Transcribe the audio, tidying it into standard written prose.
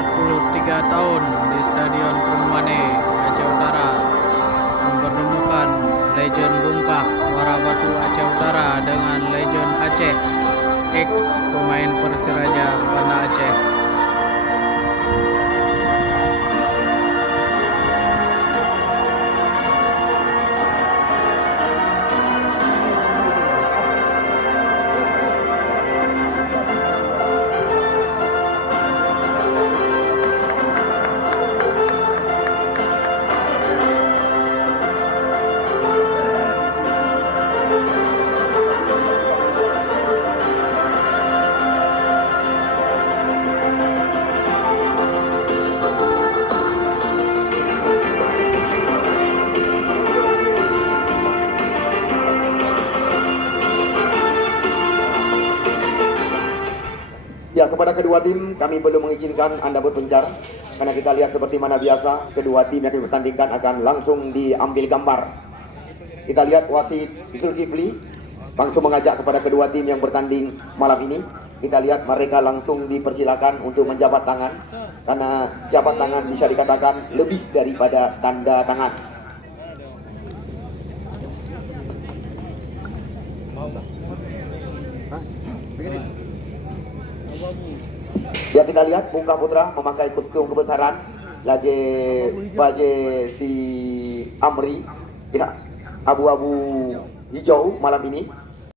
43 tahun di Stadion Perumane, Aceh Utara mempertemukan legend Bungkah Muara Batu Aceh Utara dengan legend Aceh, ex pemain Persiraja Banda Aceh. Ya, kepada kedua tim kami belum mengizinkan Anda berpencar karena kita lihat seperti mana biasa kedua tim yang dipertandingkan akan langsung diambil gambar. Kita lihat wasit Zulkifli langsung mengajak kepada kedua tim yang bertanding malam ini. Kita lihat mereka langsung dipersilakan untuk menjabat tangan karena jabat tangan bisa dikatakan lebih daripada tanda tangan. Ya, kita lihat Bungkah Putra memakai kostum kebesaran lagi baju si Amri, ya, abu-abu hijau malam ini.